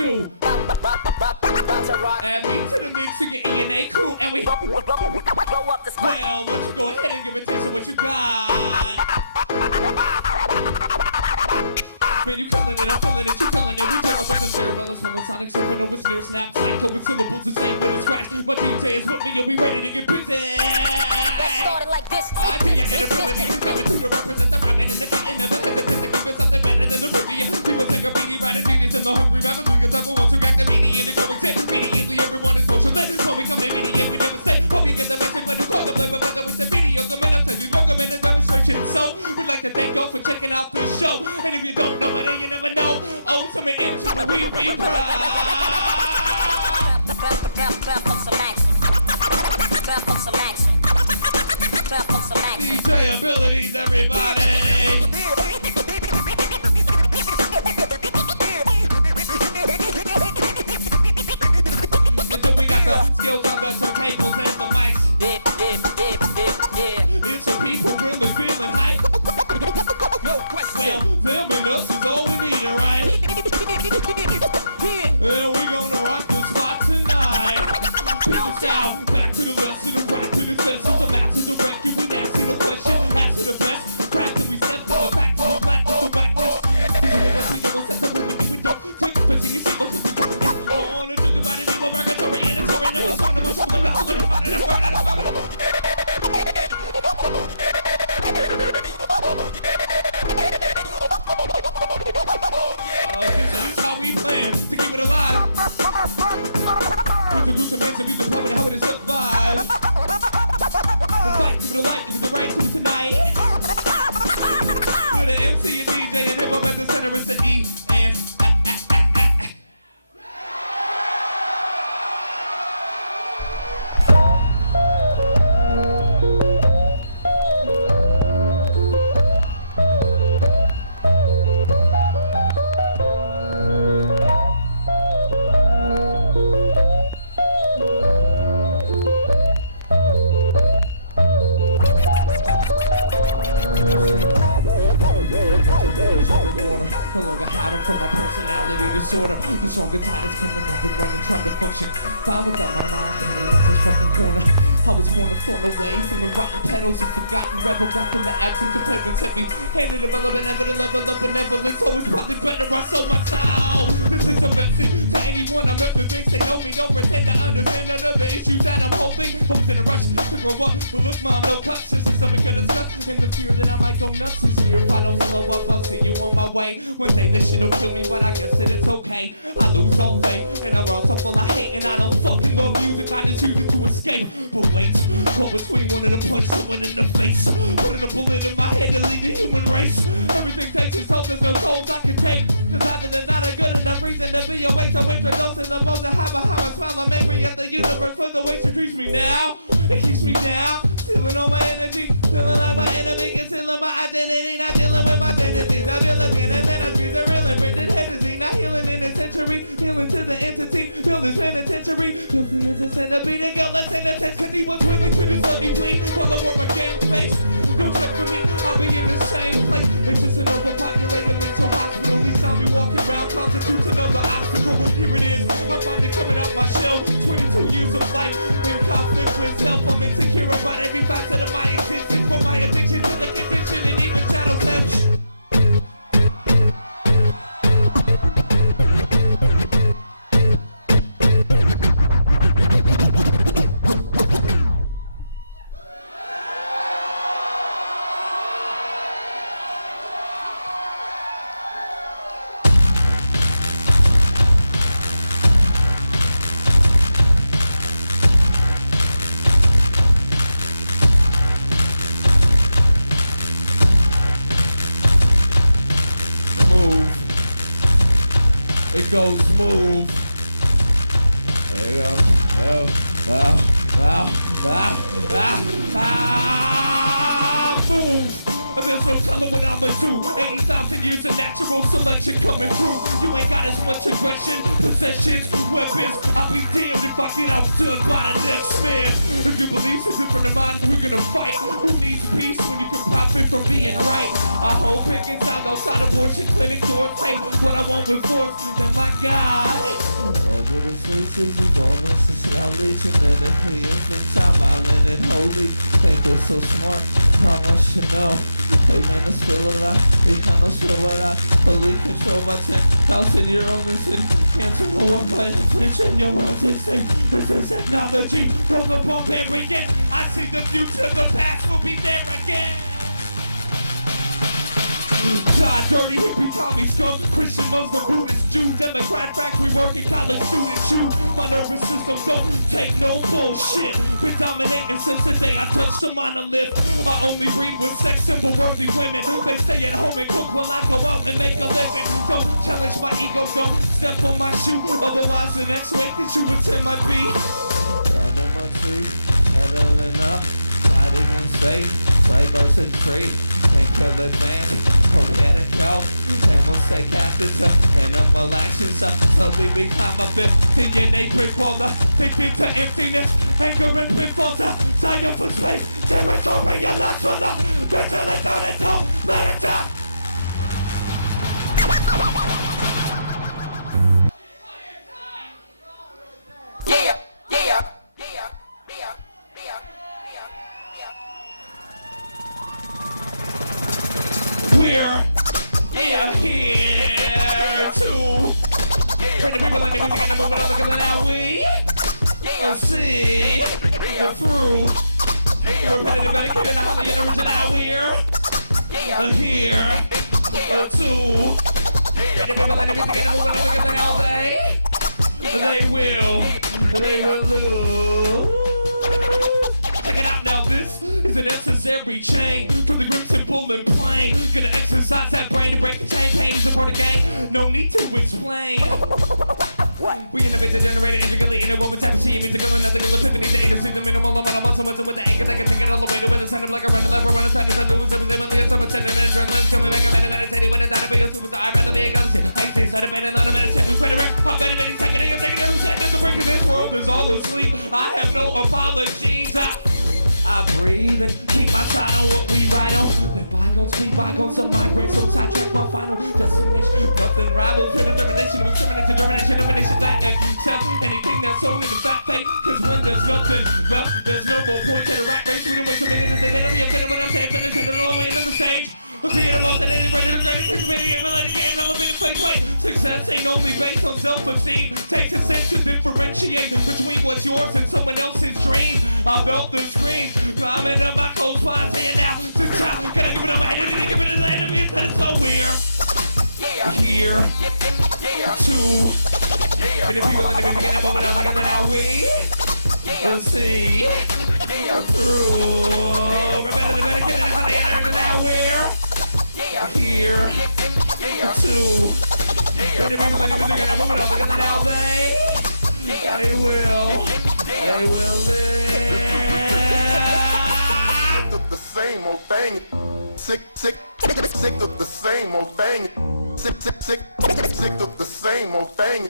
do. About to rock that beat to the beat to the E&A crew, and we blow up the spot. Now, let's go ahead and give it to what you got. Man, you feeling it, I'm feeling it, you feeling it. We go over the brothers on the sonic system of the snare snap, snap over syllables and same with the scratch. What you say is with me, and we ready to get busy. Let's start it like this. So, we like to thank you for checking out the show. And if you don't know it, then you never know. Oh, so many hits to the week, DJ abilities, everybody. Goes move. There's no color without the two. 80,000 years of natural selection coming through. You ain't got as much aggression, possessions, weapons. I'll be deemed if I get outstood by the next man. If you believe so different in mind, we're gonna fight. Who needs peace when you can profit from being right? I'm all thinking inside outside of voices, letting doors take what I'm on with force. Oh my God. to you moments and see how they together create in time. I live in holy, think we're so smart. How much you know? They wanna slow it up, they wanna slow it up. Fully control myself, house in your own missing. Cancel for one friend, switch in your own missing. This is technology, from the barbarian. I see the future, the past will be there again. Try dirty hippie, call me skunk, Christian over Buddhist Jew, Democrat, factory working, college student Jew. My nervous system don't take no bullshit. Been dominating since the day I touched the monolith. I only breathe with sex symbol worthy women. They stay at home and cook while I go out and make a living. Don't challenge my ego, don't step on my shoe. Otherwise the next make is you would my beat. I go to the street, think for the dance. Get it go, and we'll stay captive. Clean up my actions, slowly we climb up in the innate recorder. Thinking for emptiness, anger and pinfalls. Fire for sleep, territory and last for the vigilance on it, so let it die. We're here to see through. Everybody the Dominican and the original we're here to they will lose. Check it out now, this is a necessary change to the group simple and plain. Gonna exercise that brain and break the chain, the word again. No need to explain. What? We innovated generated, really in a woman's happy team. Music of another, listen to me, take it into the minimal amount of awesome, as I can take it all the way to where the sound of like a random life, a random time, and I lose them, live on the other side, and then random, come back, I'm meditating when it's time to be a superstar. I'd rather be a gun, like this, not a minute, not a minute, I'm meditating, this world is all asleep. I have no apologies. I breathe and keep my side on what we ride on. Bygones are migrants, so tight like my final. Nothing rivals to determination, determination, that self, anything else, so it's not take. Cause when there's nothing left, there's no more points at a rat race. With a race of minutes, and then I'm yelling when I'm saying, all the way to the stage. Looking about that, it's ready to ready, it's ready, and we're letting it up in the face. Wait, success ain't only based on self-esteem. Takes a sense to differentiate between what's yours and someone else's dream. I built this dream, I'm in my close spot, saying now, this time, I'm gonna give it on my enemy, give it to the enemy, instead of nowhere. Yeah, here, to, let's see, through, now we're here, to, now they will the same old thing. Sick of the same old thing. Sick of the same old thing.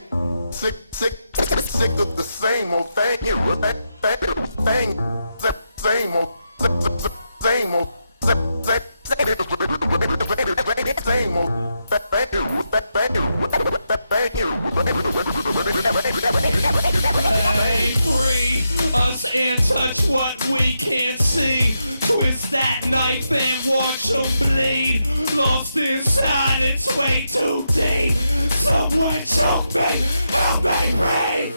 Sick of the same old thing. Bang, same old, same old, same old. Us and touch what we can't see. Twist that knife and watch them bleed. Lost inside, it's way too deep. Someone choke me, help me breathe.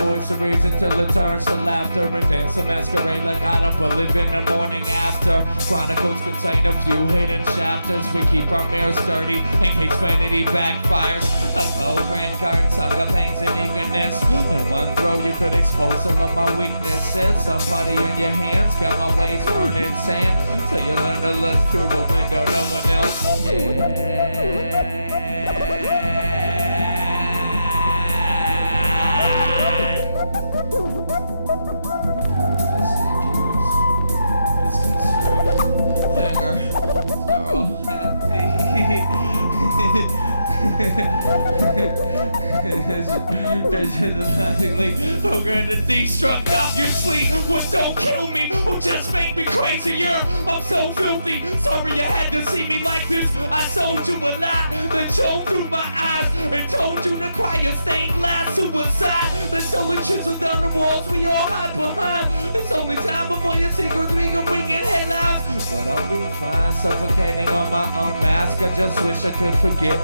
Voice of reason till it turns to laughter. Revenge of masquerade and kind of public in the morning after. Chronicles contain a few hidden chapters. We keep our mirrors dirty and keep humanity backfire. And turns out the things that even is. And one throw you could expose some of our weaknesses. Somebody in your hands, grab my ways to your sand. So you want to live through it like no one else. I'm gonna destruct, obviously. What don't kill me will just make me crazy. crazy, I'm so filthy. Sorry you had to see me like this. I told you a lie, then showed through my eyes, and told you to cry and stained glass suicide. There's so much chiseled down the walls we all hide behind. There's only time before you take a ring and ring in headlines. I just wish I could forget.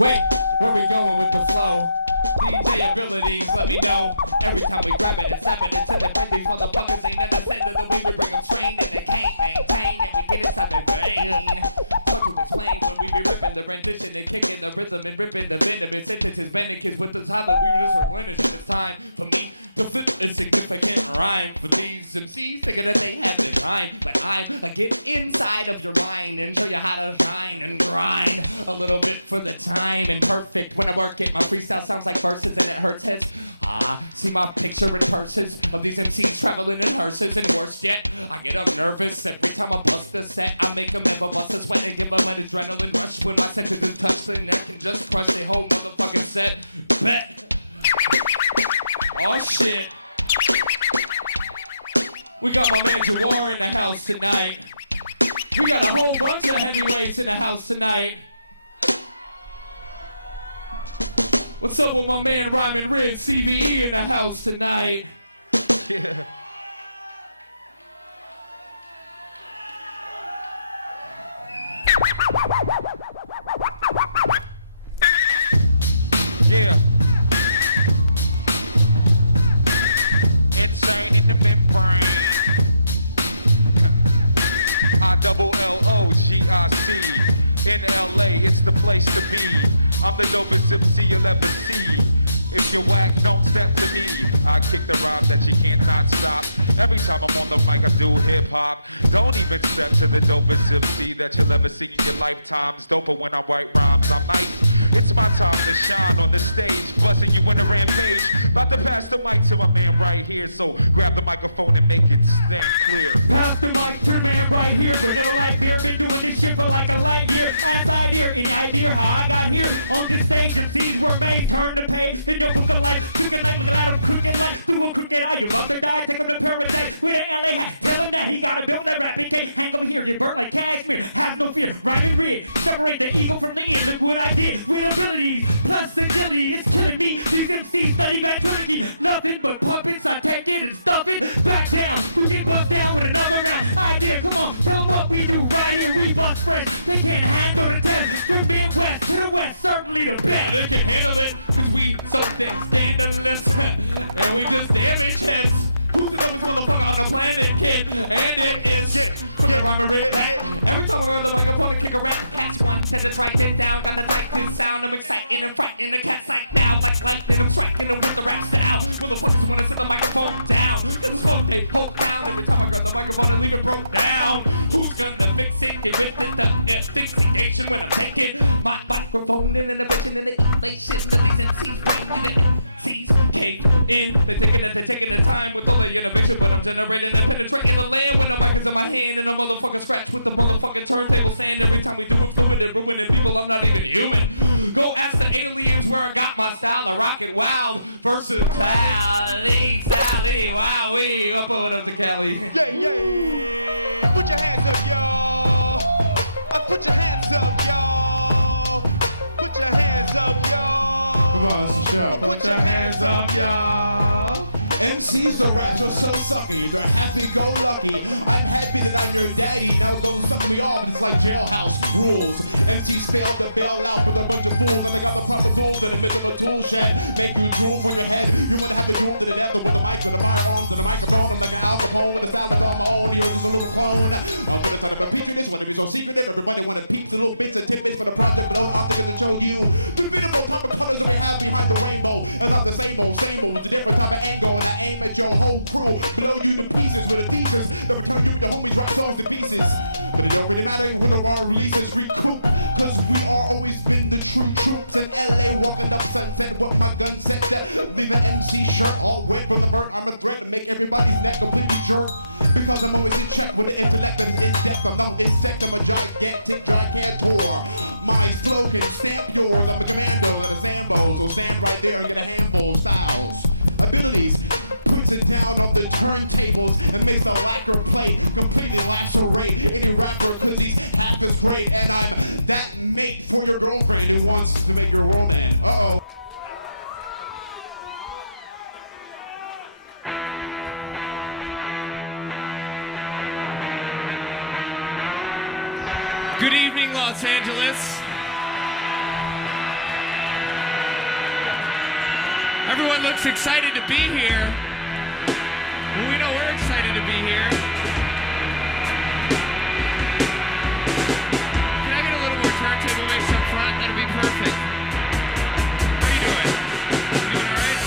Wait, where we going with the flow? DJ abilities, let me know. Every time we grab it, it's happening to the pretty motherfuckers. Ain't understanding the way we bring them trained, and they can't maintain, and we get inside their vein. Hard to explain when we be ripping the rendition and kicking the rhythm and ripping the venom and sentences. Bending kids with the time that we just are winning for this time. For me, you'll flip a significant rhyme for these MCs, thinking that they have the time. But I get inside of your mind and show you how to grind and grind a little bit for the time. And perfect when I work it, my freestyle sounds like verses and it hurts heads. See my picture in curses of these MCs traveling in hearses. And worse yet, I get up nervous every time I bust a set. I make them never bust a sweat and give them an adrenaline rush when my sentences touch things. I can just crush the whole motherfucking set. Bet. Oh shit. We got my man Jawar in the house tonight. We got a whole bunch of heavyweights in the house tonight. What's up with my man Ryman Riz, CVE in the house tonight? travel like a light year. As idea, any idea how I got here? On this stage, MCs were made, turn the page in your book of life. Took a night, looking at him, crooked life. Through a crooked eye, your mother died, take him to paradise. With an LA hat, tell him that he got a bill with a rap. He can't hang over here, divert like cashmere. Have no fear, rhyme and read. Separate the eagle from the end. Look what I did with abilities, plus agility. It's killing me. These MCs study tranquility. Nothing but puppets. I take it and stuff it back down. You get bust down with another round. Idea, come on, tell them what we do right here. We bust fresh. They can't handle the test. From Midwest to the West, certainly the best. They can handle it, cause we something scandalous. And we just damage this. Who's the dumbest motherfucker on the planet, kid? And it is from the rhyme rip back. Every time I go to the microphone and kick a rap. Catch one, set it right it down. Got the right this sound. I'm excited and frightened. The cat's like now, like lightning. I'm striking with the rap style. Motherfuckers wanna set the microphone down. Just smoke a whole down. Every time I cut the microphone, I leave it broke down. Who's gonna fix it? Give it to the asphyxiation when I take it. My microphone and innovation and the inflation. And these MCs bring it. cave in. They're taking the time with all the innovation, but I'm generating and penetrating the land when the mic is in my hand and I'm motherfucking scratch with the motherfucking turntable stand. Every time we do it, fluid and ruining people, I'm not even human. Go ask the aliens where I got my style. I rock it wild, versus Sally, wow, we up on up to Cali. Come on, it's the show. Put your hands up, y'all. MCs, the raps are so sucky. They're happy-go-lucky. I'm happy that I'm your daddy. Now don't suck me off. It's like jailhouse rules. MCs fail to bail out with a bunch of fools. And they got the proper tools in the middle of a tool shed. Make you drool from your head. You're gonna have to drool to the devil with the mic, with the firearms, and the microphone. And like an alcohol, and the sound is on my own. You're just a little clone. I'm gonna talk about picture this. Wanna be so secretive. Everybody wanna peep the little bits and tidbits for the project. But I'm gonna show you the beautiful type of colors that we have behind the rainbow. And not the same old, with a different type of angle. And I aim at your whole crew, blow you to pieces with a thesis that return you with your homies, write songs to pieces. But it don't really matter when our releases recoup, cause we are always been the true troops. In LA walking up sunset with my gun set that leave an MC shirt all red with a bird. I'm a threat to make everybody's neck completely jerk, because I'm always in check with the internet and in depth. I'm no insect, I'm a gigantic gigantor. My flow can stamp yours. I'm a commando that the Sambos will stand right there and get a handful styles. Abilities, puts it down on the turntables and makes the lacquer plate completely lacerate any rapper, cause he's half as great. And I'm that mate for your girlfriend who wants to make your world end. Uh-oh. Good evening, Los Angeles. Everyone looks excited to be here. Well, we know we're excited to be here. Can I get a little more turntable mix up front? That'd be perfect. How you doing? You doing all right?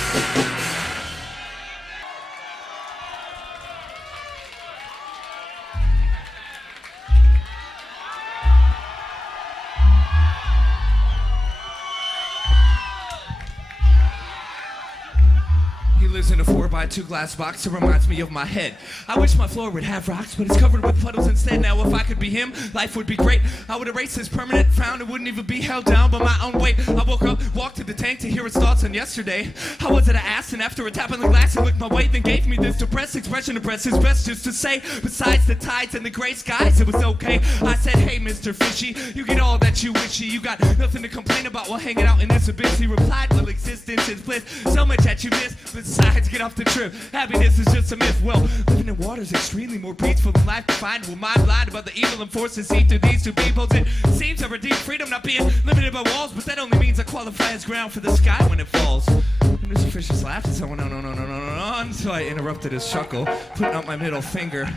He lives in a 4x2 glass box that reminds me of my head. I wish my floor would have rocks, but it's covered with puddles instead. Now if I could be him, life would be great. I would erase his permanent frown. It wouldn't even be held down by my own weight. I woke up, walked to the tank to hear his thoughts on yesterday. How was it I asked, and after a tap on the glass, he licked my weight, then gave me this depressed expression to press his best just to say, besides the tides and the gray skies, it was okay. I said, hey, Mr. Fishy, you get all that you wishy. You got nothing to complain about while hanging out in this abyss. He replied, well, existence is bliss. So much that you miss. Besides, get off the trip. Happiness is just a myth. Well, living in water is extremely more peaceful than life defined. Will mind blind about the evil and forces seen through these two peoples? It seems I redeem freedom not being limited by walls, but that only means I qualify as ground for the sky when it falls. And Mr. Fisher's laughed and said, oh, no. So I interrupted his chuckle, putting out my middle finger.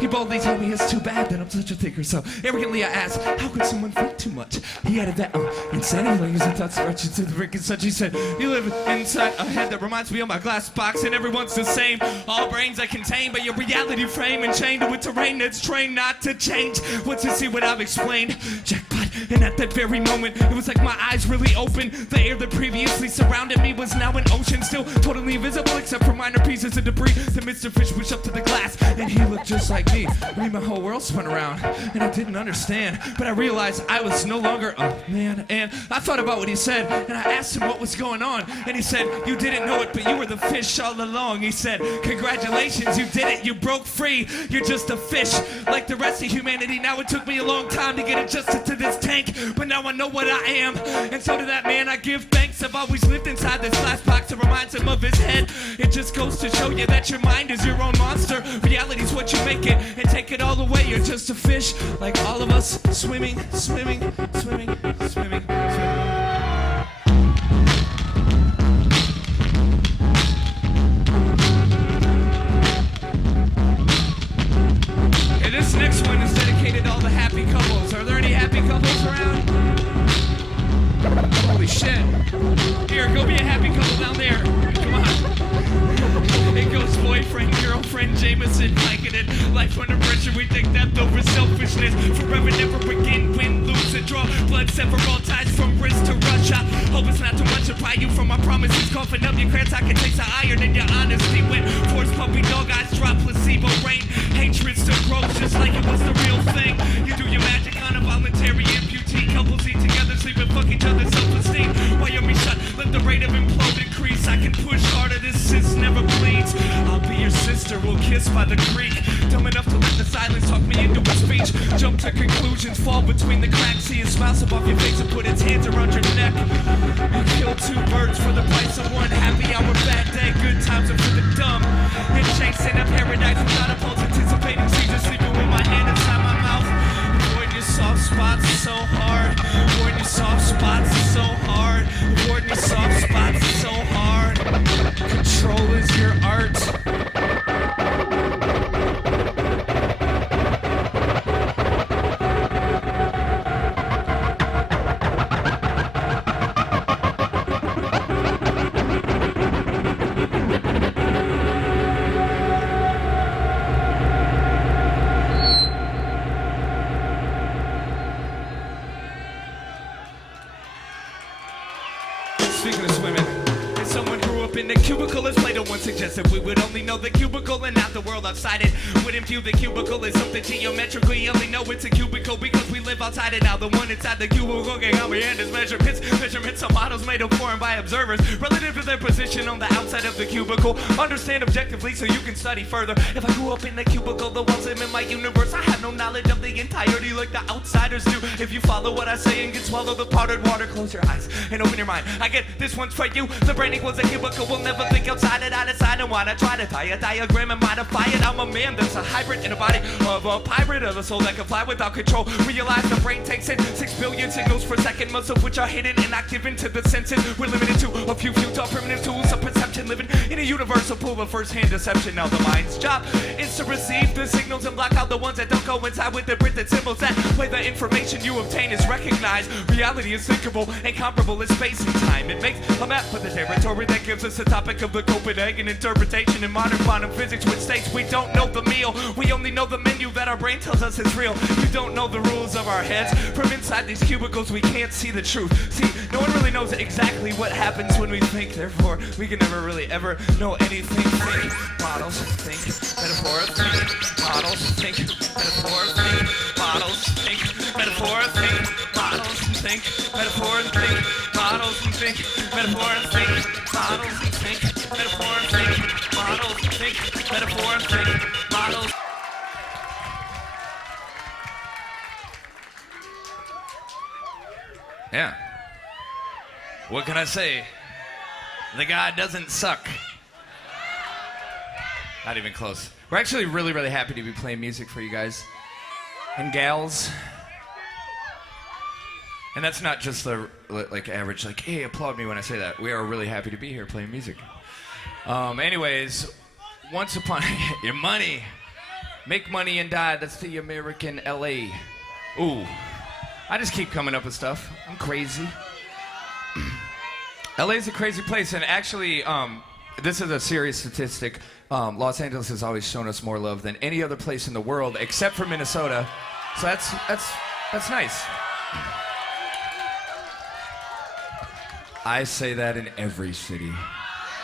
He boldly told me it's too bad that I'm such a thinker. So arrogantly I asked, how could someone think too much? He added that insanity lingers and thoughts stretching to the brick and such. He said, you live inside a head that reminds me of my glass box, and everyone's the same. All brains I contain, but your reality frame and chained with terrain that's trained not to change. Once you see what I've explained, jackpot. God, and at that very moment, it was like my eyes really opened. The air that previously surrounded me was now an ocean, still totally invisible except for minor pieces of debris. The Mr. Fish pushed up to the glass, and he looked just like me. I mean, my whole world spun around, and I didn't understand. But I realized I was no longer a man, and I thought about what he said, and I asked him what was going on, and he said, you didn't know it, but you were the fish all along. He said, congratulations, you did it, you broke free. You're just a fish, like the rest of humanity. Now it took me a long time to get adjusted to this tank, but now I know what I am, and so to that man I give thanks. I've always lived inside this glass box that reminds him of his head. It just goes to show you that your mind is your own monster. Reality's what you make it, and take it all away. You're just a fish, like all of us, swimming, swimming, swimming, swimming, swimming. And this next one is dedicated to all the happy couples. Are there any happy couples around? Holy shit. Here, go be a happy couple down there. Come on. It goes boyfriend, girlfriend, Jameson, liking it. Life under pressure, we take depth over selfishness. Forever never begin, win, lose, and draw. Blood sever all ties from wrist to rush. I hope it's not too much to pry you from my promises. Coughing up your crayons, I can taste the iron in your honesty. When force puppy dog eyes drop, placebo rain. Hatred still grows just like it was the real thing. You do your magic on a voluntary amputee. Couples eat together, sleep and fuck each other's self-esteem. While you're me shut, let the rate of implode increase. I can push harder, this cyst never bleeds. I'll be your sister, we'll kiss by the creek. Dumb enough to let the silence talk me into a speech. Jump to conclusions, fall between the cracks. See his mouse up off your face and put its hands around your neck. You kill two birds for the price of one. Happy hour, bad day, good times are for the dumb. And chasing a paradise without a pulse, anticipating seizures, sleeping with my hand inside my mouth. Avoid your soft spots so hard. Avoid your soft spots so hard. Avoid your soft spots so hard. Control is your art. Speaking of swimming, as someone grew up in the cubicle, as Plato once suggested, we would only know the cubicle and not the world outside it. Wouldn't view the cubicle as something geometrically, only know it's a cubicle because we live outside it. Now the one inside the cubicle can comprehend his measurements are models made of foreign by observers relative to their position on the outside of the cubicle. Understand objectively so you can study further. If I grew up in the cubicle, the walls in my universe, I have no knowledge of the entirety like the outsiders do. If you follow what I say and can swallow the powdered water, close your eyes and open your mind. I get this one's for you. The brain equals a cubicle. We'll never think outside it. I decide and wanna try to tie a diagram and modify it. I'm a man that's a hybrid in a body of a pirate, of a soul that can fly without control. Realize the brain takes in 6 billion signals per second, most of which are hidden and not given to the senses. We're limited to a few futile primitive tools of perception, living in a universal pool of first-hand deception. Now the mind's job is to receive the signals and block out the ones that don't coincide with the printed symbols. That way the information you obtain is recognized. Reality is thinkable and comparable in space and time. It makes a map of the territory that gives us the topic of the Copenhagen interpretation in modern quantum physics, which states we don't know the meal. We only know the menu that our brain tells us is real. You don't know the rules of our heads. From inside these cubicles, we can't see the truth. See, no one really knows exactly what happens when we think. Therefore, we can never really ever know anything. Think models, think metaphor, think models, think metaphor, think models, think metaphor, think models, think metaphor, think models, think metaphor, think models, think metaphor, think models, think metaphor, think models. Yeah. What can I say? The guy doesn't suck. Not even close. We're actually really, really happy to be playing music for you guys and gals. And that's not just the like average, like, hey, applaud me when I say that. We are really happy to be here playing music. Anyways, once upon your money, make money and die. That's the American LA. Ooh, I just keep coming up with stuff. I'm crazy. LA's a crazy place, and actually, this is a serious statistic. Los Angeles has always shown us more love than any other place in the world, except for Minnesota. So that's nice. I say that in every city.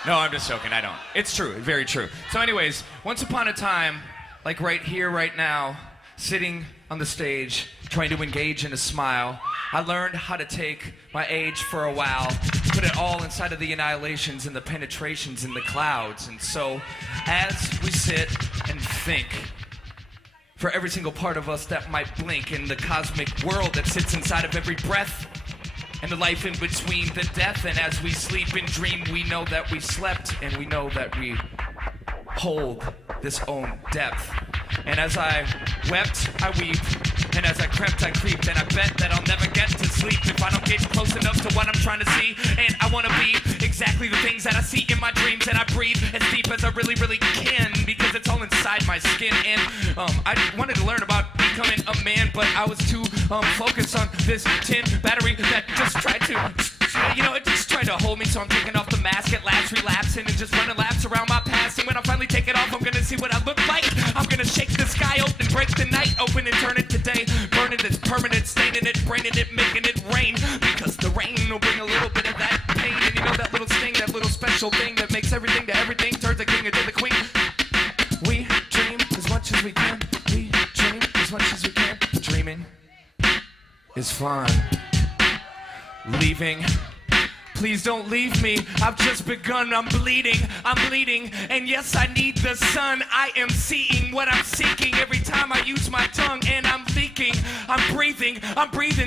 No, I'm just joking, I don't. It's true, very true. So anyways, once upon a time, like right here, right now, sitting on the stage, trying to engage in a smile, I learned how to take my age for a while, put it all inside of the annihilations and the penetrations in the clouds. And so, as we sit and think, for every single part of us that might blink in the cosmic world that sits inside of every breath, and the life in between the death, and as we sleep and dream, we know that we slept, and we know that we hold this own depth. And as I wept, I weep, and as I crept, I creeped, and I bet that I'll never get to sleep if I don't get close enough to what I'm trying to see. And I want to be exactly the things that I see in my dreams, and I breathe as deep as I really, really can, because it's all inside my skin. And I wanted to learn about becoming a man, but I was too focused on this tin battery that just tried to, you know, it just tried to hold me. So I'm taking off the mask at last, relapsing and just running laps around my past. And when I finally take it off, I'm gonna see what I look like. I'm gonna shake the sky open, break the night open, and turn it to day. Burning it, permanent, staining it, braining it, making it rain. Because the rain will bring a little bit of that pain. And you know that little sting, that little special thing that makes everything to everything, turns the king into the queen. We dream as much as we can. We dream as much as we can. Dreaming is fun. Leaving, please don't leave me. I've just begun, I'm bleeding, and yes, I need the sun. I am seeing what I'm seeking every time I use my tongue, and I'm thinking, I'm breathing,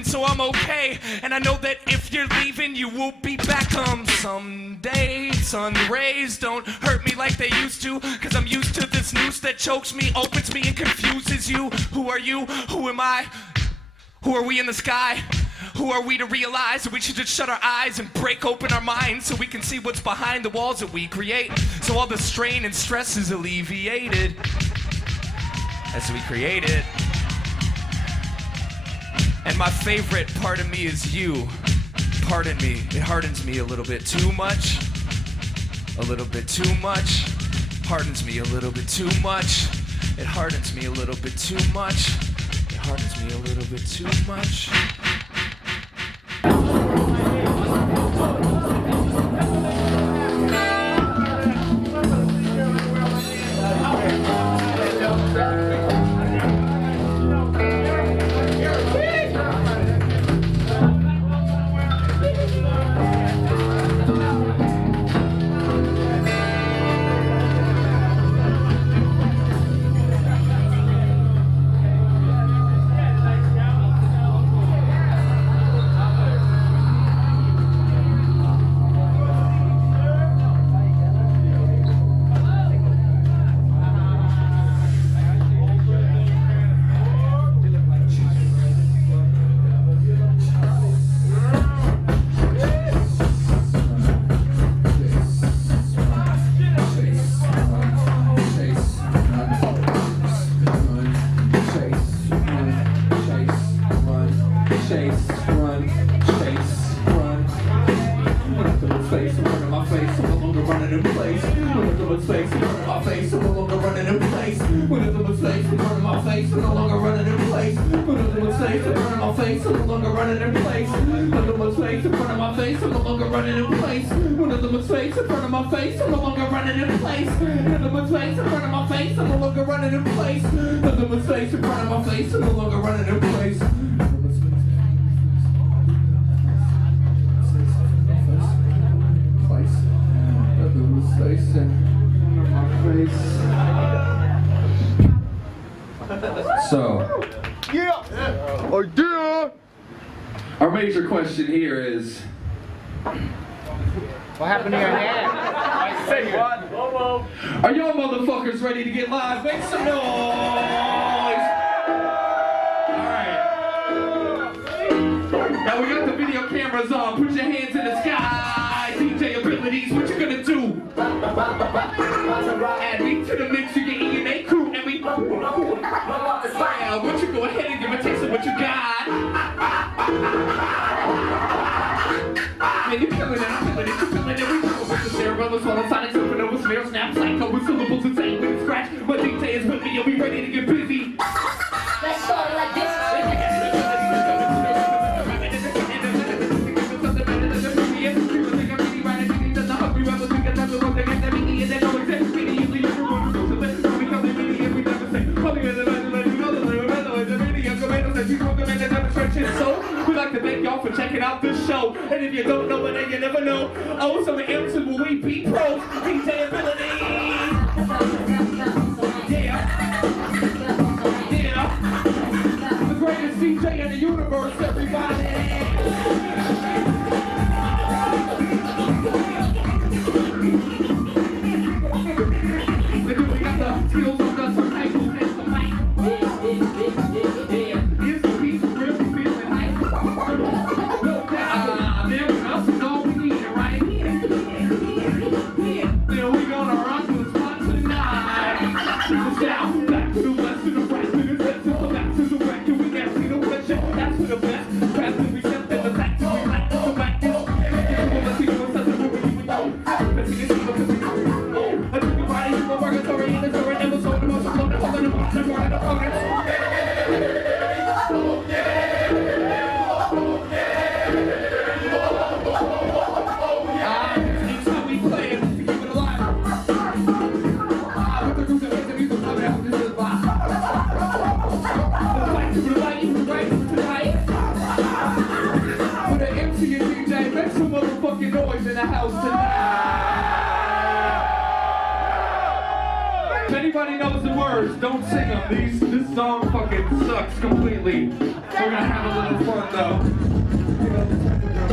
so I'm okay. And I know that if you're leaving, you will be back someday. Sun rays don't hurt me like they used to, cause I'm used to this noose that chokes me, opens me, and confuses you. Who are you? Who am I? Who are we in the sky? Who are we to realize that we should just shut our eyes and break open our minds so we can see what's behind the walls that we create, so all the strain and stress is alleviated as we create it. And my favorite part of me is you. Pardon me, it hardens me a little bit too much. A little bit too much. Hardens me a little bit too much. It hardens me a little bit too much. It hardens me a little bit too much. So, Eyedea! Our major question here is, what happened to your hand? I say what? Are y'all motherfuckers ready to get live? Make some noise! Alright. Now we got the video cameras on. Put your hands in the sky. DJ abilities, what you gonna do? Add me to the mix, you get E&A crew, and we why don't you go ahead and give a taste of what you got? Man, you feeling it, I'm feeling it, you feeling it. We go with the cerebellum, swallow sonic, supernova, snare, snap, psycho, with syllables and sang with a scratch. But DJ is with me, and we ready to get busy. Let's start it like this. thank y'all for checking out this show. And if you don't know it, then you never know. Oh, so the answer will we be pros? DJ ability. The greatest DJ in the universe, everybody. We got the skills on the survival and the mic. Here's the piece of real feeling hype. No doubt, there we go, so all we need, right? Then we gonna rock the spot tonight. This is down, back to the left, to the right, to the left, to the back, to the right, and we can't see the question. That's for the best. Fast as we step in the back, to we like to back this. Let's see what's up, we go. Let's see this, let's see this. I took your body, you were working, sorry, and the story never sold the most, I'm holding the box, I'm running the focus. It's how we play it, to keep it alive. With the groups that make the music coming out, this is the vibe. The fight to the light, to the right, to the right. With the MC and DJ, make some motherfucking noise in the house tonight. If anybody knows the words, don't sing them. This song fucking sucks completely. We're gonna have a little fun though.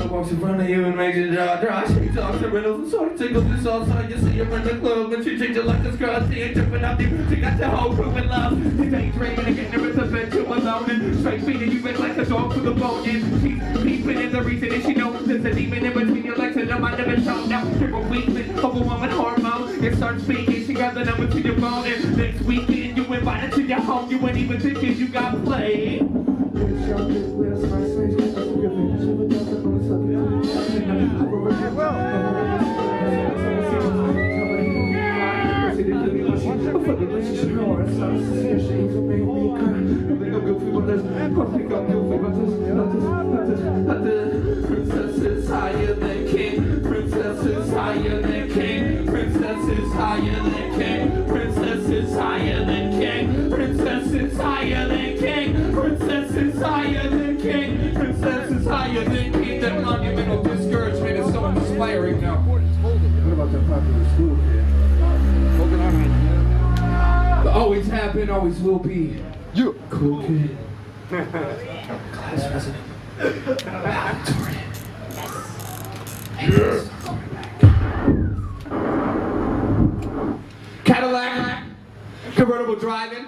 Walks in front of you and makes your jaw dry. She talks to riddles and sort of tickles this all side. You see her in the club and she treats you like a scrub. She ain't tripping up you. She got your whole crew in love. She's daydreaming and getting her in the bed to alone. And straight feeding you in like a dog for the bone. And she's peeping and the reason is she knows there's a demon in between your legs and no mind of it shown. Now you're a weakling of a woman hormone. You start speaking, she got the number to your phone. And next weekend you invited to your home. You ain't even thinking you got played. Princesses higher than king. Princesses higher than king. Princesses higher than king. Princesses higher than king. Princesses higher than king. Princesses higher than king. Princesses higher than king. That monumental discouragement is so inspiring now. What about that popular school kid? Holding on. Always have been, always will be. You cool kid. Class president. Victoria. Yes. Cadillac. Convertible driving.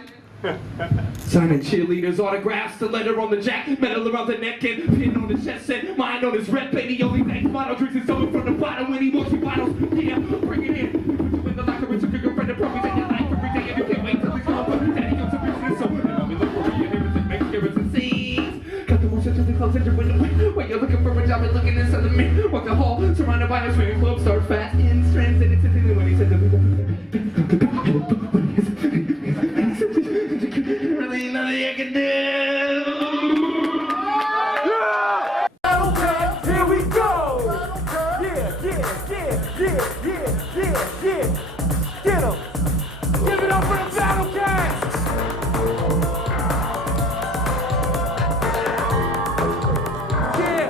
Signing cheerleaders, autographs, stiletto on the jack, medal around the neck, and pin on the chest, and mine on his rep, and he only thanks model drinks his soda from the bottle when he walks through bottles. Yeah, bring it in. We put you in the locker room, took your friend and probably take your life every day, and you can't wait till he's gone. But daddy goes to business, so let me look for you, here is it, make here is it, scenes. Cut the motion to the close at your window. When you're looking for a job and looking inside the mirror, walk the hall, surrounded by a swinging club, start fast in strands, and it's a when he said that really nothing I can do. Yeah! Here we go! Yeah! Get 'em! Give it up for the Battle Cats! Yeah!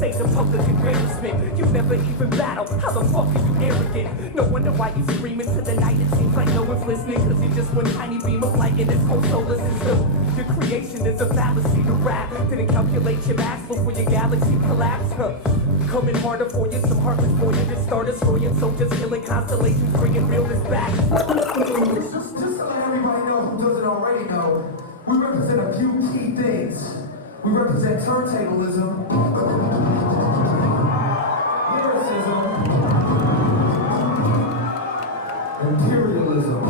say the public embarrassment. You never even battle, how the fuck are you arrogant? No wonder why you screaming to the night, it seems like no one's listening. Cause you're just one tiny beam of light in this whole solar system. Your creation is a fallacy to rap. Didn't calculate your mass before your galaxy collapsed. Coming harder for you, some heartless for you. Just start destroying soldiers, killing constellations, bringing realness back. Just to let everybody know who doesn't already know, we represent a few key things. We represent turntablism, lyricism, imperialism.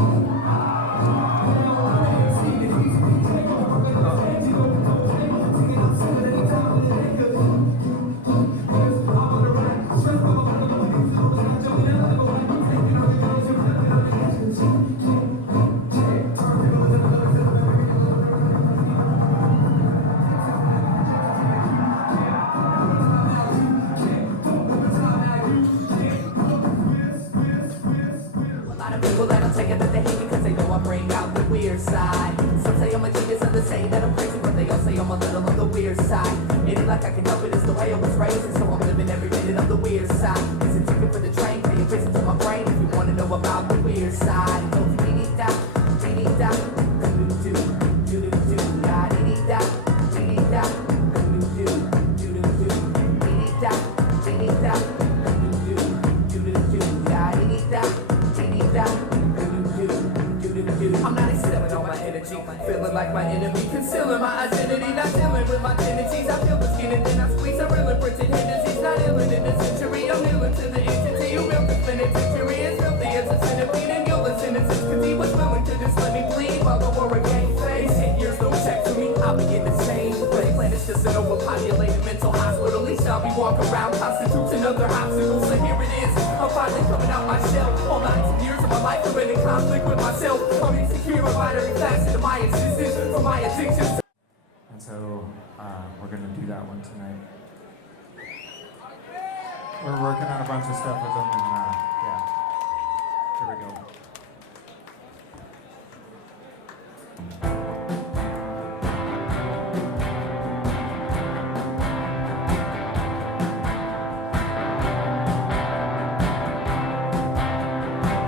Side. Some say I'm a genius, others say that I'm crazy, but they all say I'm a little on the weird side. It ain't like I can help it, it's the way I was raised, and so I'm living every minute of the weird side. It's a ticket for the train, pay a visit to my brain if you want to know about the weird side. So dee-dee-da, dee-dee-da, do-do-do, do-do-do, da dee-dee-da, dee-dee-da, do-do-do, do-do-do, dee-dee-da, dee-dee-da, do-do-do, do-do-do, da dee-dee-da, dee-dee-da, do-do-do, do-do-do. I'm not accepting all my energy, feeling like my enemy, concealing my identity, not dealing with my tendencies. I feel the skin and then I squeeze a real imprinted tendencies, not ill in the century. I'm ill into the entity, you real definitive victory is filthy as a centipede, and you'll listen to this cause he was willing to just let me bleed while the war again fades. 10 years no check to me, I'll be in the same place. Planet's just an overpopulated mental hospital, at least I'll be walking around constitutes another obstacle. So here it is, I'm finally coming out my shell. All 19 years of my life I've been in conflict with myself. I'm insecure, a binary facet of my existence, from my addictions. And so we're going to do that one tonight. We're working on a bunch of stuff with them, and yeah, here we go.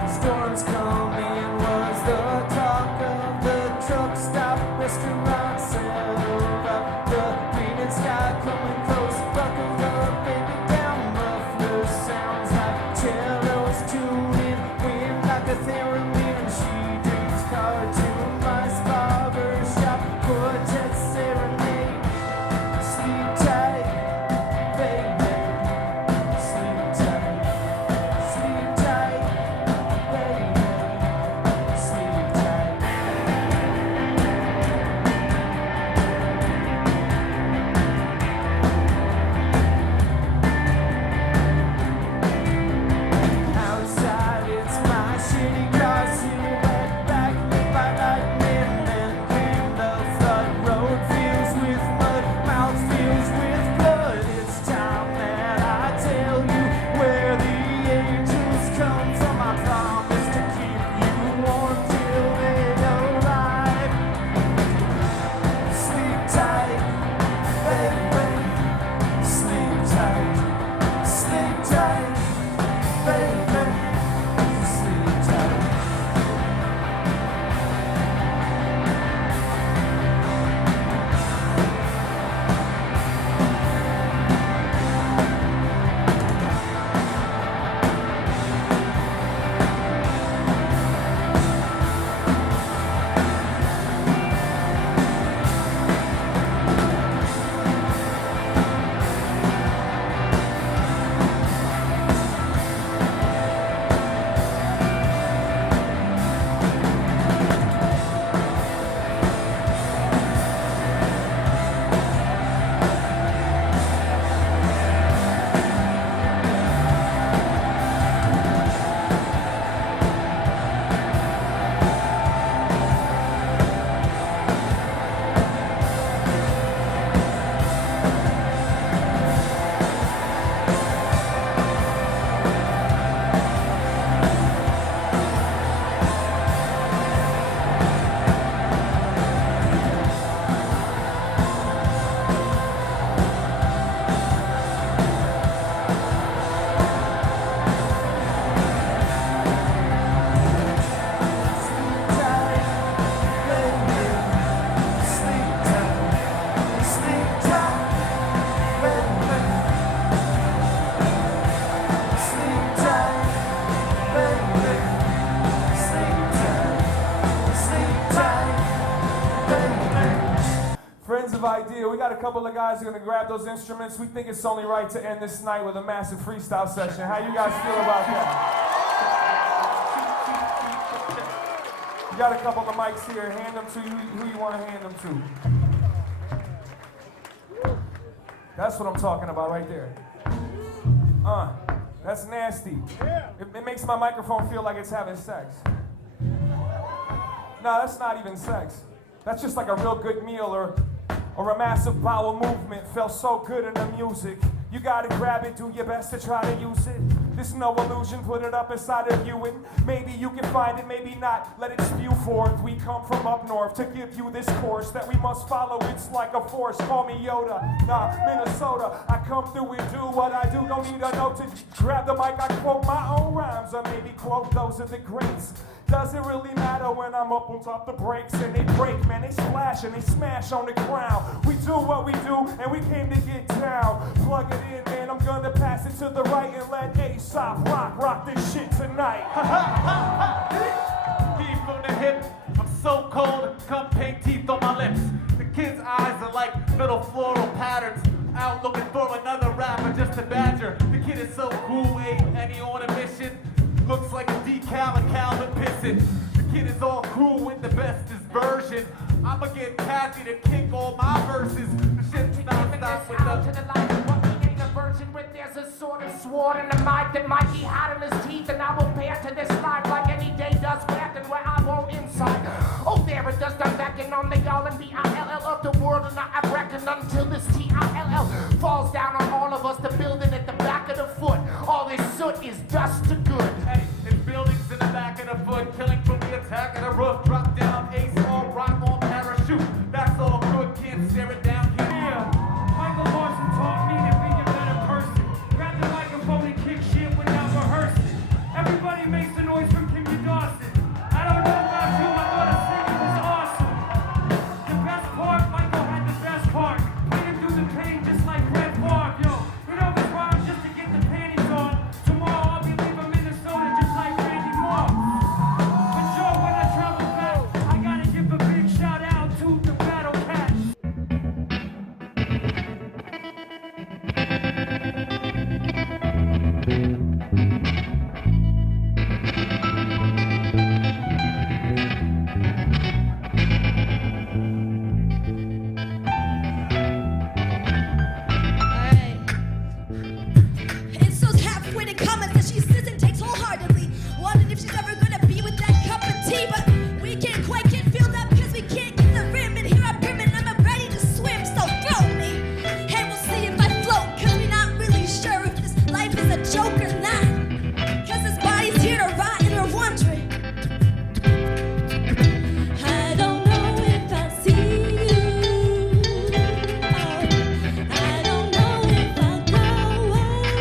Storms coming was the talk of the truck stop restaurant set up. The green and sky coming close, buckled up, baby down. Muffler sounds like cellos tuning, wind like a thing. Eyedea. We got a couple of guys who are gonna grab those instruments. We think it's only right to end this night with a massive freestyle session. How you guys feel about that? You got a couple of mics here. Hand them to who you want to hand them to. That's what I'm talking about right there. That's nasty. It makes my microphone feel like it's having sex. No, that's not even sex. That's just like a real good meal or a massive bowel movement. Felt so good in the music. You gotta grab it, do your best to try to use it. There's no illusion, put it up inside of you and maybe you can find it, maybe not. Let it spew forth. We come from up north to give you this course that we must follow. It's like a force. Call me Yoda. Nah, Minnesota. I come through and do what I do. Don't need a note to grab the mic. I quote my own rhymes or maybe quote those of the greats. Does it really matter when I'm up on top the brakes and they break, man, they splash and they smash on the ground. We do what we do and we came to get down. Plug it in, man, I'm gonna pass it to the right and let A$AP rock this shit tonight. Heat from the hip, I'm so cold, come paint teeth on my lips. The kid's eyes are like little floral patterns. Out looking for another rapper, just a badger. The kid is so cool, ain't any on a mission. Looks like a decal and Calvin pissing. The kid is all cool with the bestest version. I'ma get Kathy to kick all my verses. The shit's not stop with the light. What we getting a virgin with? There's a sort of sword in the mic that might be hot in his teeth, and I will bear to this life like any day does weapon where I won't inside. Oh, there it does. I'm backing on the y'all and B-I-L-L of the world, and I reckon until this T-I-L-L falls down on all of us. The building at the back of the foot. All this soot is dust to good. Hey, it's buildings in the back of the foot, killing from the attack of the roof. Drop down, ace all rock on parachute. That's all good, can't stare it down. Yeah, Michael Larsen taught me to be a better person. Grab the microphone and kick shit without rehearsing. Everybody makes the noise from Kim to Dawson. I don't know about you, I thought a singing was awesome. The best part, Michael had the best part. Put him through the pain just like Brett Favre, yo. You know this rhyme just to get the panties on. Tomorrow I'll be leaving Minnesota just like Randy Moss. But yo, when I travel back, I gotta give a big shout out to the Battle Cats. It's those half-witted comments that she sits and takes wholeheartedly. Wondering if she's ever gonna be with that cup of tea, but we can't quite get filled up because we can't get the rim. And here I brim and I'm ready to swim, so throw me. And we'll see if I float, cause we're not really sure if this life is a joke or not. Cause this body's here to rot and we're wondering. I don't know if I'll see you. I don't know if I'll go away.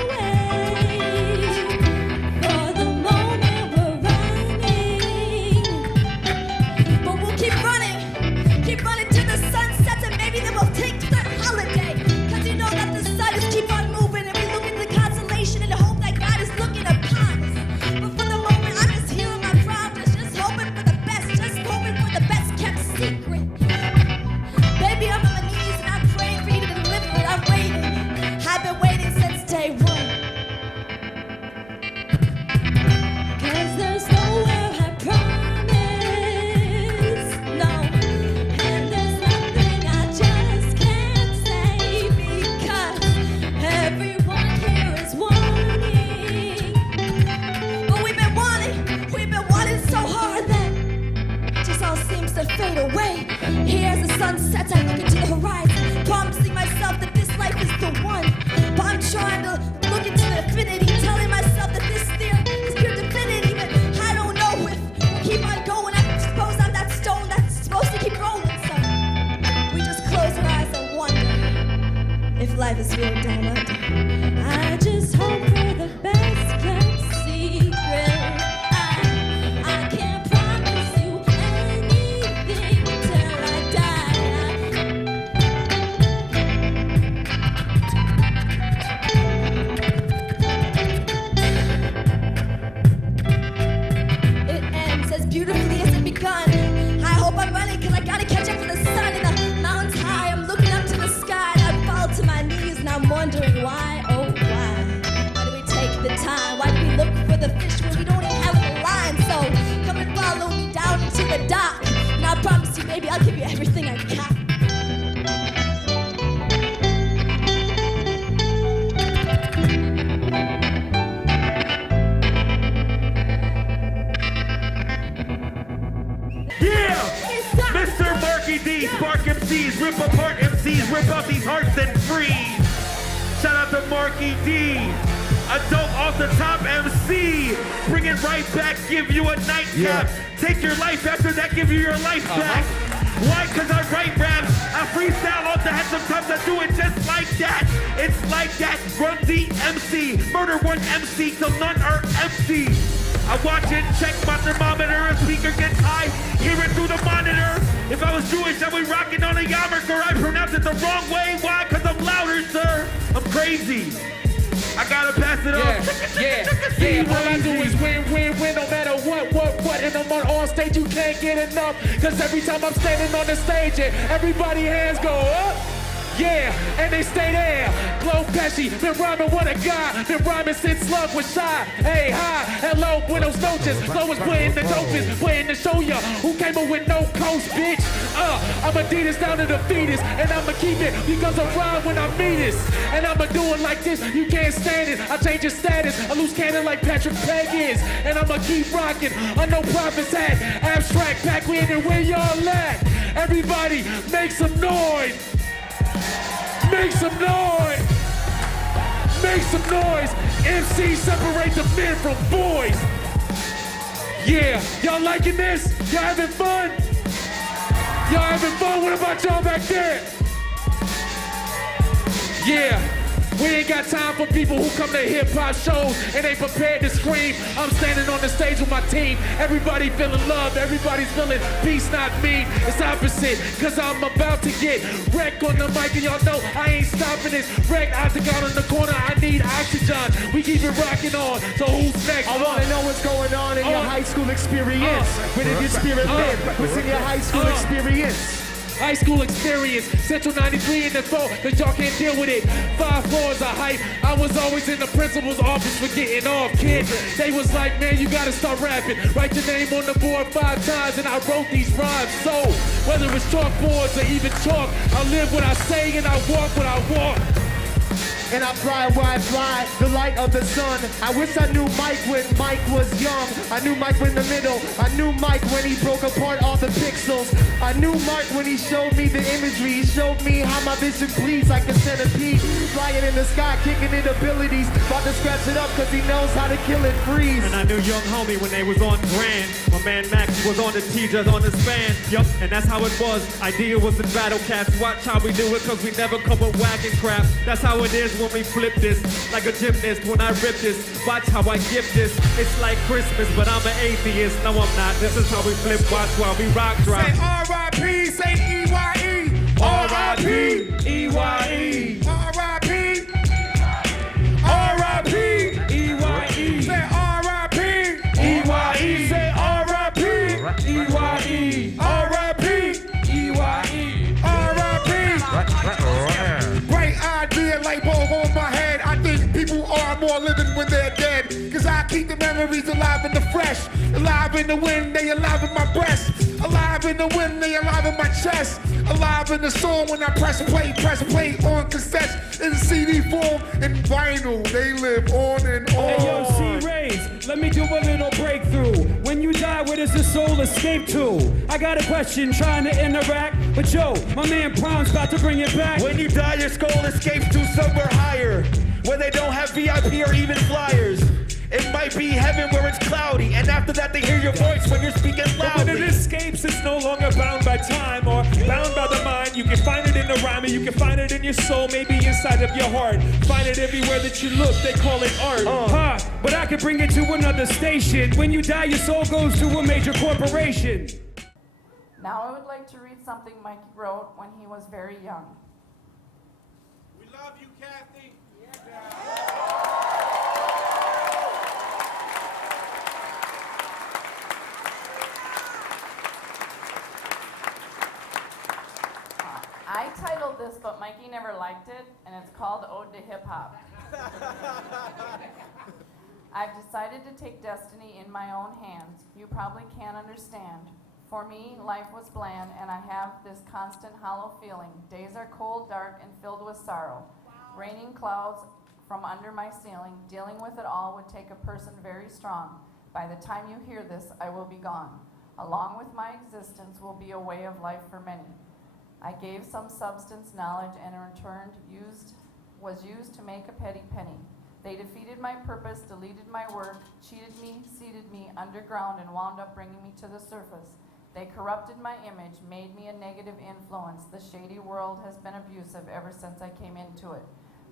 the fish when we don't even have a line. So come and follow me down into the dock, and I promise you, baby, I'll give you everything I got. Mr. Marky D, spark MCs, rip apart MCs, rip out these hearts and freeze. Shout out to Marky D, a dope off the top MC. Bring it right back, give you a nightcap. Take your life after that, give you your life back. Why? Cause I write raps, I freestyle off the head, sometimes I do it just like that. It's like that, run the MC, murder one MC till none are empty. I watch it, check my thermometer, a speaker gets high, hear it through the monitor. If I was Jewish, I'd be rocking on a yarmulke. I pronounce it the wrong way, why? Cause I'm louder, sir. I'm crazy. I gotta pass it off. All I do is win, no matter what. And I'm on stage, you can't get enough. Cause every time I'm standing on the stage, everybody hands go up. Yeah, and they stay there. Glow Pesci, been rhyming what a guy. Been rhyming since Slug was shy. Hey, hi, hello, buenos noches. Flow was playing the dopest, playing to show ya who came up with no coast, bitch. I'm Adidas down to the fetus, and I'ma keep it because I rhyme when I mean this. And I'ma do it like this, you can't stand it. I change your status, I lose cannon like Patrick Peg is. And I'ma keep rocking, I know profits hat. Abstract, back in and where y'all at. Everybody, make some noise. Make some noise! Make some noise! MC separate the men from boys! Yeah, y'all liking this? Y'all having fun? Y'all having fun? What about y'all back there? Yeah. We ain't got time for people who come to hip-hop shows and ain't prepared to scream. I'm standing on the stage with my team. Everybody feeling love, everybody's feeling peace, not me. It's opposite, cause I'm about to get wrecked on the mic, and y'all know I ain't stopping this. Wrecked, octagon in the corner, I need oxygen. We keep it rocking on, so who's next? I wanna know what's going on in your high school experience. Where did your spirit live? What's in your high school experience? High school experience, Central 93 in the 4, cause y'all can't deal with it. 5 floors of hype, I was always in the principal's office for getting off, kid. They was like, man, you gotta start rapping. Write your name on the board 5 times, and I wrote these rhymes. So, whether it's chalkboards or even chalk, I live what I say and I walk what I walk. And I fly where I fly, the light of the sun. I wish I knew Mike when Mike was young. I knew Mike in the middle. I knew Mike when he broke apart all the pixels. I knew Mark when he showed me the imagery. He showed me how my vision bleeds like a centipede. Flying in the sky, kicking it abilities. About to scratch it up cause he knows how to kill it freeze. And I knew Young Homie when they was on Grand. My man Max was on the T-just on the span. Yup, and that's how it was. Eyedea was in Battle Cats. Watch how we do it cause we never come with wagon crap. That's how it is when we flip this, like a gymnast when I rip this. Watch how I gift this. It's like Christmas, but I'm an atheist. No, I'm not. This is how we flip. Watch while we rock drop. Say R.I.P. Say E.Y.E. R.I.P. E.Y.E. R.I.P. R.I.P. E.Y.E. Say R.I.P. E.Y.E. Say R.I.P. E.Y.E. R.I.P. E.Y.E. R.I.P. Great idea, light bulb on my head. I think people are more living when they're dead. Cause I keep the memories alive in the fresh. Alive in the wind, they alive in my breast. Alive in the wind, they alive in my chest. Alive in the song when I press play on cassette. In CD form, in vinyl, they live on and on. Hey yo, C-Rays, let me do a little breakthrough. When you die, where does the soul escape to? I got a question trying to interact, but yo, my man Prom's about to bring it back. When you die, your skull escapes to somewhere higher, where they don't have VIP or even flyers. It might be heaven where it's cloudy, and after that they hear your voice when you're speaking loudly. But when it escapes, it's no longer bound by time or bound by the mind. You can find it in the rhyme, and you can find it in your soul, maybe inside of your heart. Find it everywhere that you look, they call it art. But I could bring it to another station. When you die, your soul goes to a major corporation. Now I would like to read something Mikey wrote when he was very young. We love you, Kathy. I titled this, but Mikey never liked it, and it's called Ode to Hip Hop. I've decided to take destiny in my own hands. You probably can't understand. For me, life was bland, and I have this constant hollow feeling. Days are cold, dark, and filled with sorrow. Raining clouds from under my ceiling. Dealing with it all would take a person very strong. By the time you hear this, I will be gone. Along with my existence will be a way of life for many. I gave some substance, knowledge, and in return was used to make a petty penny. They defeated my purpose, deleted my work, cheated me, seeded me underground, and wound up bringing me to the surface. They corrupted my image, made me a negative influence. The shady world has been abusive ever since I came into it.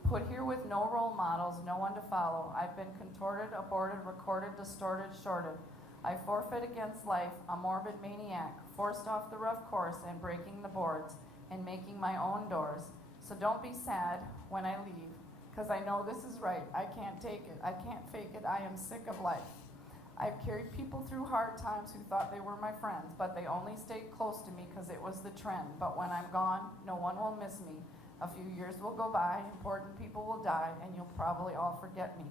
Put here with no role models, no one to follow. I've been contorted, aborted, recorded, distorted, shorted. I forfeit against life, a morbid maniac, forced off the rough course and breaking the boards and making my own doors. So don't be sad when I leave, because I know this is right. I can't take it. I can't fake it. I am sick of life. I've carried people through hard times who thought they were my friends, but they only stayed close to me because it was the trend. But when I'm gone, no one will miss me. A few years will go by, important people will die, and you'll probably all forget me.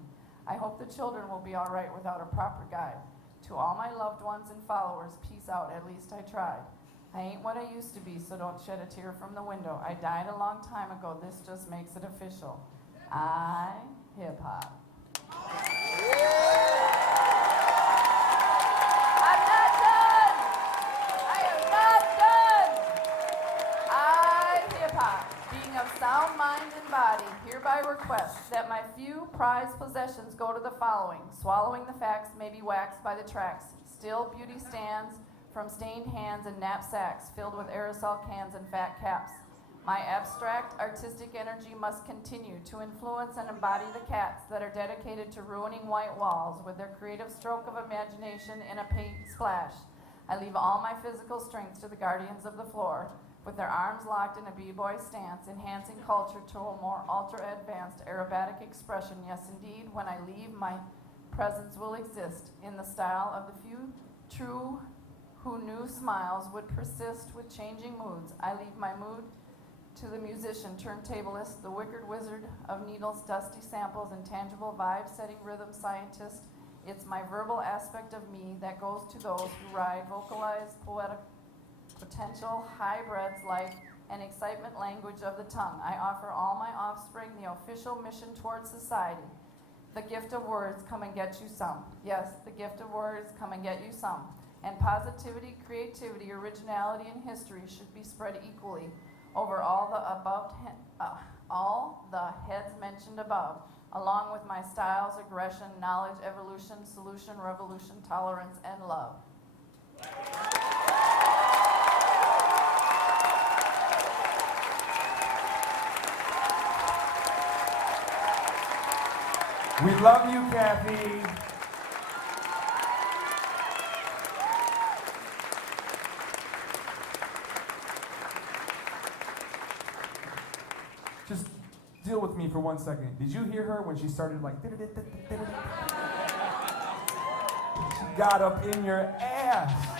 I hope the children will be all right without a proper guide. To all my loved ones and followers, peace out, at least I tried. I ain't what I used to be, so don't shed a tear from the window. I died a long time ago, this just makes it official. I hip-hop. I'm not done! I am not done! I hip-hop, being of sound mind and body, hereby request that my few prized possessions go to the following. Swallowing the facts may be waxed by the tracks. Still beauty stands from stained hands and knapsacks filled with aerosol cans and fat caps. My abstract artistic energy must continue to influence and embody the cats that are dedicated to ruining white walls with their creative stroke of imagination in a paint splash. I leave all my physical strength to the guardians of the floor, with their arms locked in a b-boy stance, enhancing culture to a more ultra-advanced aerobatic expression. Yes, indeed, when I leave, my presence will exist in the style of the few true who knew smiles would persist with changing moods. I leave my mood to the musician, turntablist, the wicked wizard of needles, dusty samples, intangible vibe-setting rhythm scientist. It's my verbal aspect of me that goes to those who ride, vocalize, poetic potential, hybrids, life, and excitement language of the tongue. I offer all my offspring the official mission towards society. The gift of words, come and get you some. Yes, the gift of words, come and get you some. And positivity, creativity, originality, and history should be spread equally over all the heads mentioned above, along with my styles, aggression, knowledge, evolution, solution, revolution, tolerance, and love. We love you, Kathy. Just deal with me for 1 second. Did you hear her when she started like... She got up in your ass.